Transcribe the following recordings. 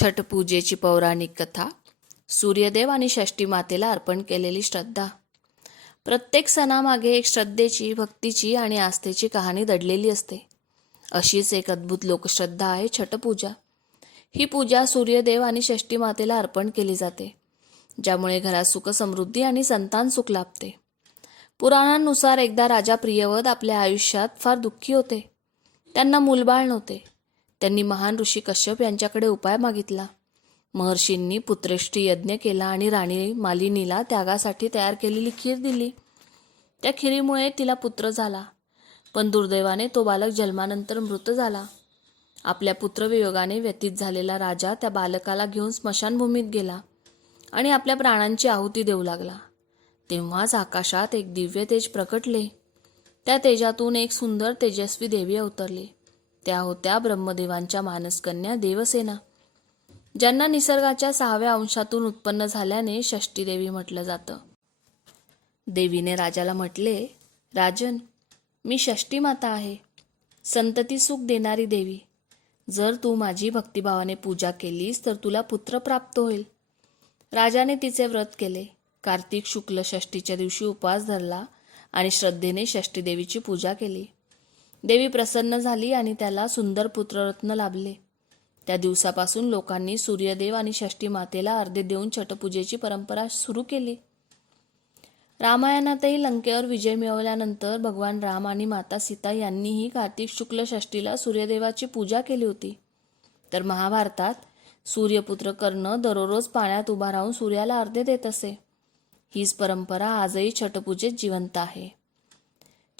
छठ पूजेची पौराणिक कथा, सूर्यदेव आणि षष्टी मातेला अर्पण केलेली श्रद्धा. प्रत्येक सणामागे एक श्रद्धेची, भक्तीची आणि आस्थेची कहाणी दडलेली असते. अशीच एक अद्भुत लोकश्रद्धा आहे छठपूजा. ही पूजा सूर्यदेव आणि षष्टी मातेला अर्पण केली जाते, ज्यामुळे घरात सुख, समृद्धी आणि संतान सुख लाभते. पुराणांनुसार एकदा राजा प्रियव्रत आपल्या आयुष्यात फार दुःखी होते. त्यांना मूलबाळ नव्हते. त्यांनी महान ऋषी कश्यप यांच्याकडे उपाय मागितला. महर्षींनी पुत्रेष्ठी यज्ञ केला आणि राणी मालिनीला त्यागासाठी तयार केलेली खीर दिली. त्या खिरीमुळे तिला पुत्र झाला, पण दुर्दैवाने तो बालक जन्मानंतर मृत झाला. आपल्या पुत्रवियोगाने व्यतीत झालेला राजा त्या बालकाला घेऊन स्मशानभूमीत गेला आणि आपल्या प्राणांची आहुती देऊ लागला. तेव्हाच आकाशात एक दिव्य तेज प्रकटले. त्या तेजातून एक सुंदर तेजस्वी देवी अवतरली. त्या होत्या ब्रह्मदेवांच्या मानसकन्या देवसेना, ज्यांना निसर्गाच्या 6व्या अंशातून उत्पन्न झाल्याने षष्टी देवी म्हटलं जातं. देवीने राजाला म्हटले, राजन, मी षष्टी माता आहे, संतती सुख देणारी देवी. जर तू माझी भक्तिभावाने पूजा केलीस तर तुला पुत्र प्राप्त होईल. राजाने तिचे व्रत केले. कार्तिक शुक्ल षष्टीच्या दिवशी उपवास धरला आणि श्रद्धेने षष्टी देवीची पूजा केली. देवी प्रसन्न झाली आणि त्याला सुंदर पुत्ररत्न लाभले. त्या दिवसापासून लोकांनी सूर्यदेव आणि षष्टी मातेला अर्घ्य देऊन छठपूजेची परंपरा सुरू केली. रामायणातही लंकेवर विजय मिळवल्यानंतर भगवान राम आणि माता सीता यांनीही कार्तिक शुक्ल षष्टीला सूर्यदेवाची पूजा केली होती. तर महाभारतात सूर्यपुत्र कर्ण दररोज पाण्यात उभा राहून सूर्याला अर्घ्य देत असे. हीच परंपरा आजही छठपूजेत जिवंत आहे.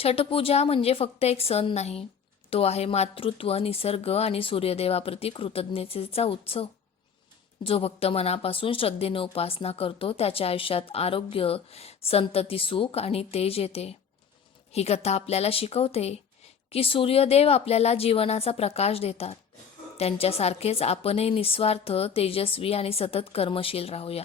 छठपूजा म्हणजे फक्त एक सण नाही, तो आहे मातृत्व, निसर्ग आणि सूर्यदेवाप्रती कृतज्ञतेचा उत्सव. जो भक्त मनापासून श्रद्धेने उपासना करतो त्याच्या आयुष्यात आरोग्य, संतती, सुख आणि तेज येते. ही कथा आपल्याला शिकवते की सूर्यदेव आपल्याला जीवनाचा प्रकाश देतात. त्यांच्यासारखेच आपणही निस्वार्थ, तेजस्वी आणि सतत कर्मशील राहूया.